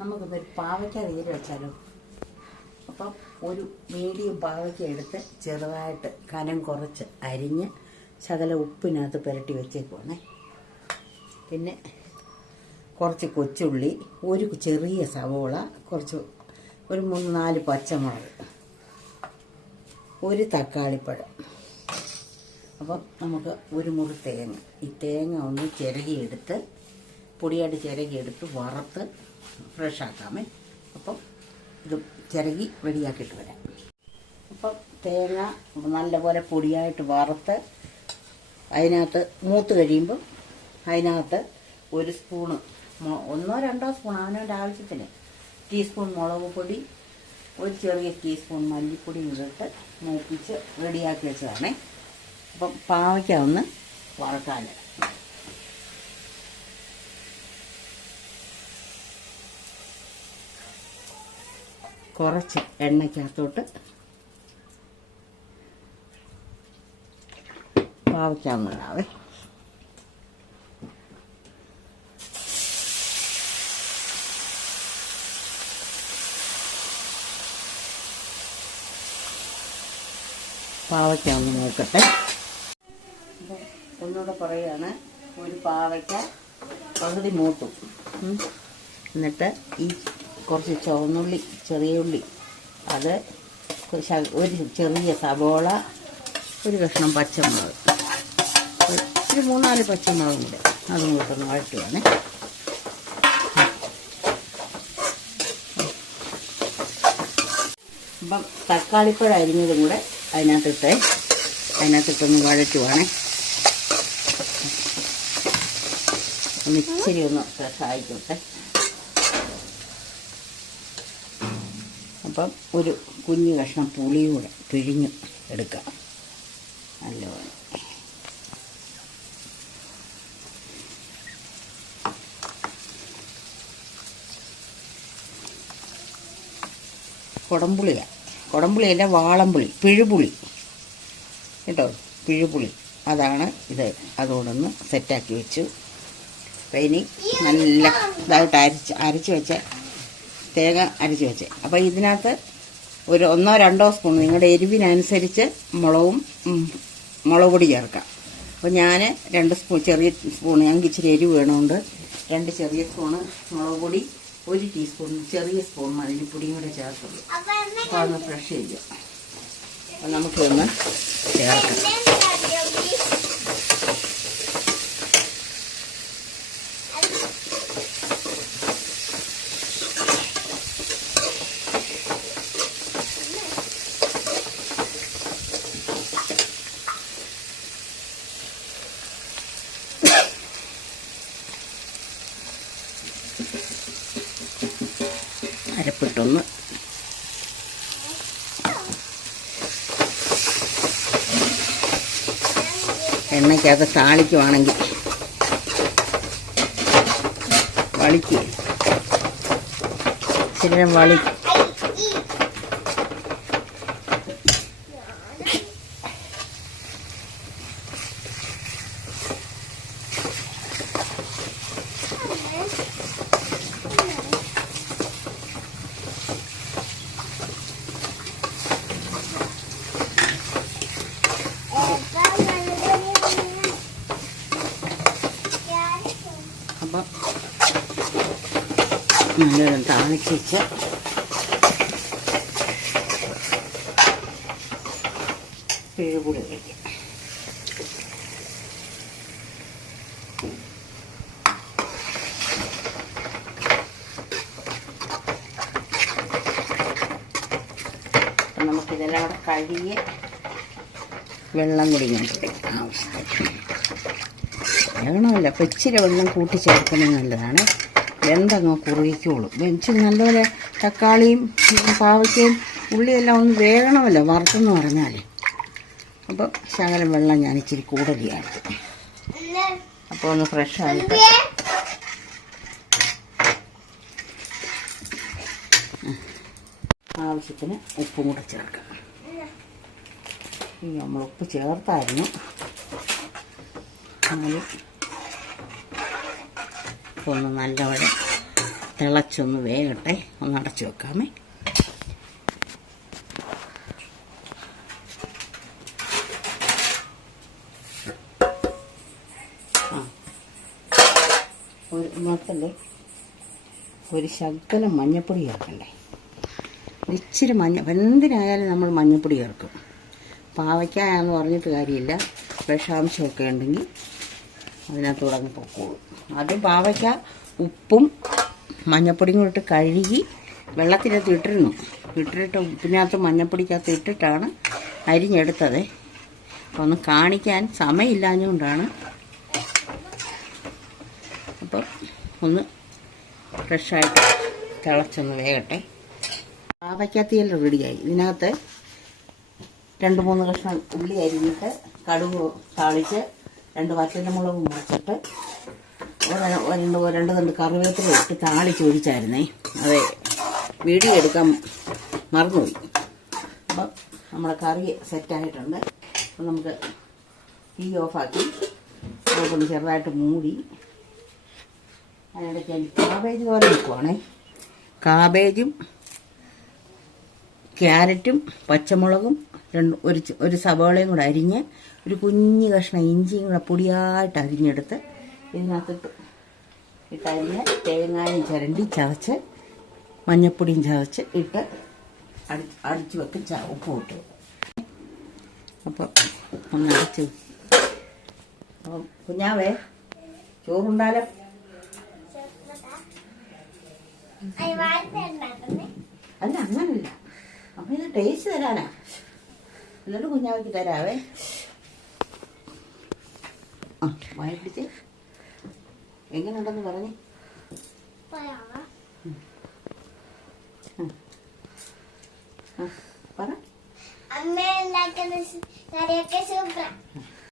നമുക്കിപ്പോൾ പാവയ്ക്ക തീരെ വെച്ചാലോ. അപ്പം ഒരു മീഡിയം പാവയ്ക്ക എടുത്ത് ചെറുതായിട്ട് കനം കുറച്ച് അരിഞ്ഞ് ശകല ഉപ്പിനകത്ത് പുരട്ടി വെച്ചേക്കുവാണേ. പിന്നെ കുറച്ച് കൊച്ചുള്ളി, ഒരു ചെറിയ സവോള, ഒരു 3-4 പച്ചമുളക്, ഒരു തക്കാളിപ്പഴം. അപ്പം നമുക്ക് ഒരു മുറി തേങ്ങ, ഈ തേങ്ങ ഒന്ന് ചിരകിയെടുത്ത് പൊടിയായിട്ട് ചിരകിയെടുത്ത് വറുത്ത് ഫ്രഷാക്കാമേ. അപ്പം ഇത് ചിരകി റെഡിയാക്കിയിട്ട് വരാം. അപ്പം തേങ്ങ നല്ലപോലെ പൊടിയായിട്ട് വറുത്ത് അതിനകത്ത് മൂത്ത് കഴിയുമ്പോൾ അതിനകത്ത് 1 സ്പൂണ് 1-2 സ്പൂൺ അവനവൻ്റെ ആവശ്യത്തിന് ടീസ്പൂൺ മുളക് പൊടി, ഒരു ചെറിയ ടീസ്പൂൺ മല്ലിപ്പൊടി ഇട്ടിട്ട് മൂപ്പിച്ച് റെഡിയാക്കി വെച്ചതാണേ. അപ്പം പാവയ്ക്ക ഒന്ന് വറക്കാൻ കുറച്ച് എണ്ണയ്ക്കകത്തോട്ട് പാവയ്ക്ക ഒന്ന് ഇടാവേ. പാവയ്ക്ക ഒന്ന് നോക്കട്ടെ. ഒന്നുകൂടെ പറയുകയാണ്, ഒരു പാവയ്ക്ക പകുതി മൂത്തു. എന്നിട്ട് ഈ കുറച്ച് ചുവന്നുള്ളി, ചെറിയ ഉള്ളി, അത് ഒരു ചെറിയ സവോള, ഒരു കഷ്ണം പച്ചമുളക്, ഒരു 3-4 പച്ചമുളകും കൂടെ അതും കൂട്ടൊന്ന് വഴറ്റുവാണ്. അപ്പം തക്കാളിപ്പഴം അരിഞ്ഞതും കൂടെ അതിനകത്തിട്ടൊന്ന് വഴറ്റുവാണേ. ഒന്ന് ഇച്ചിരി ഒന്ന് സഹായിക്കട്ടെ. അപ്പം ഒരു കുഞ്ഞു കഷ്ണം പുളിയും കൂടെ പിഴിഞ്ഞ് എടുക്കാം നല്ലപോലെ. കുടംപുളിയല്ല, വാളംപുളി, പിഴുപുളി കേട്ടോ, പിഴുപുളി അതാണ് ഇത്. അതുകൊണ്ടൊന്ന് സെറ്റാക്കി വെച്ചു. അപ്പം ഇനി നല്ല ഇതായിട്ട് അരച്ച് വെച്ച തേങ്ങ അരച്ച് വെച്ചേ. അപ്പോൾ ഇതിനകത്ത് ഒരു 1-2 സ്പൂൺ നിങ്ങളുടെ എരിവിനനുസരിച്ച് മുളക് പൊടി ചേർക്കാം. അപ്പോൾ ഞാൻ 2 സ്പൂൺ, ചെറിയ സ്പൂൺ, ഞങ്ങൾക്ക് ഇച്ചിരി എരിവ് വേണമുണ്ട്. 2 ചെറിയ സ്പൂണ് മുളക് പൊടി, 1 ടീസ്പൂൺ ചെറിയ സ്പൂൺ മല്ലിപ്പൊടിയും കൂടെ ചേർത്തുള്ളൂ. അപ്പോൾ അതൊന്ന് ഫ്രഷ് ചെയ്യുക. അപ്പോൾ നമുക്കൊന്ന് ചേർക്കാം. അരപ്പിട്ടൊന്ന് എണ്ണയ്ക്കകത്ത് താളിക്കുവാണെങ്കിൽ വളിക്ക് ഇച്ചിരി വളിക്കും. അപ്പം നല്ലോണം താളിച്ച് വെച്ച് പിഴുപുളി കഴിക്കാം. അപ്പം നമുക്കിതെല്ലാം കൂടെ കഴുകി വെള്ളം കൂടി ആവശ്യത്തിന് വേണമല്ല. അപ്പം ഇച്ചിരി വെള്ളം കൂട്ടി ചേർക്കുന്നത് നല്ലതാണ്. വെന്തങ്ങ് കുറുകിക്കോളും. വെച്ച് നല്ലപോലെ തക്കാളിയും പാവയ്ക്കയും ഉള്ളിയെല്ലാം ഒന്ന് വേകണമല്ലോ വറുത്തെന്ന് പറഞ്ഞാൽ. അപ്പോൾ ശകലം വെള്ളം ഞാൻ ഇച്ചിരി കൂടുതലായിട്ട് അപ്പോൾ ഒന്ന് ഫ്രഷായിട്ട് ആവശ്യത്തിന് ഉപ്പും കൂടെ ചേർക്കാം. നമ്മൾ ഉപ്പ് ചേർത്തായിരുന്നു, എന്നാലും ഒന്ന് നല്ലപോലെ തിളച്ചൊന്ന് വേകട്ടെ. ഒന്ന് അടച്ചു വെക്കാമേ. ഒരു ശകലം മഞ്ഞപ്പൊടി ചേർക്കണ്ടേ. ഇച്ചിരി എന്തിനായാലും നമ്മൾ മഞ്ഞപ്പൊടി ചേർക്കും. പാവയ്ക്കാന്ന് പറഞ്ഞിട്ട് കാര്യമില്ല, വിഷാംശമൊക്കെ ഉണ്ടെങ്കിൽ അതിനകത്ത് അങ്ങ് പൊക്കോളും. അത് പാവയ്ക്ക ഉപ്പും മഞ്ഞപ്പൊടിയും കൂടി ഇട്ട് കഴുകി വെള്ളത്തിനകത്ത് ഇട്ടിട്ട് ഉപ്പിനകത്ത് മഞ്ഞപ്പൊടിക്കകത്ത് ഇട്ടിട്ടാണ് അരിഞ്ഞെടുത്തത്. അപ്പോൾ ഒന്ന് കാണിക്കാൻ സമയമില്ലാഞ്ഞുകൊണ്ടാണ്. അപ്പം ഒന്ന് ഫ്രഷായിട്ട് തിളച്ചൊന്ന് വേകട്ടെ. പാവയ്ക്കാത്തിയൽ റെഡിയായി. ഇതിനകത്ത് 2-3 കഷ്ണം ഉള്ളി അരിഞ്ഞിട്ട് കടുക് താളിച്ച് 2 വറ്റൽമുളക് മുറിച്ചിട്ട് 2 തണ്ട് കറിവേപ്പില ഇട്ട് താളിച്ച് ഒഴിച്ചായിരുന്നേ. അതെ, വീഡിയോ എടുക്കാൻ മറന്നുപോയി. അപ്പം നമ്മുടെ കറി സെറ്റായിട്ടുണ്ട്. അപ്പം നമുക്ക് തീ ഓഫാക്കി ഒന്ന് ചെറുതായിട്ട് മൂടി അതിനിടയ്ക്ക് കാബേജ് പോലെ വെക്കുവാണേ. കാബേജും ക്യാരറ്റും പച്ചമുളകും ഒരു സവാളയും കൂടെ അരിഞ്ഞ് ഒരു കുഞ്ഞ് കഷ്ണം ഇഞ്ചിയും കൂടെ പൊടിയായിട്ട് അരിഞ്ഞെടുത്ത് ഇട്ടരിഞ്ഞ് തേങ്ങായും ചിരണ്ടി ചതച്ച് മഞ്ഞപ്പൊടിയും ചതച്ച് ഇട്ട് അടിച്ചു വെക്കും. ഉപ്പ് ഇട്ട് അപ്പം ഒന്ന് അടിച്ചു. അപ്പം കുഞ്ഞാവേ ചോറുണ്ടാലോ? അല്ല, അങ്ങനല്ല. അപ്പം ഇത് ടേസ്റ്റ് തരാനാ. എന്നിട്ട് കുഞ്ഞാവയ്ക്ക് തരാവേ. വായ പിടിച്ച് എങ്ങനെയുണ്ടെന്ന് പറഞ്ഞേ. പറ.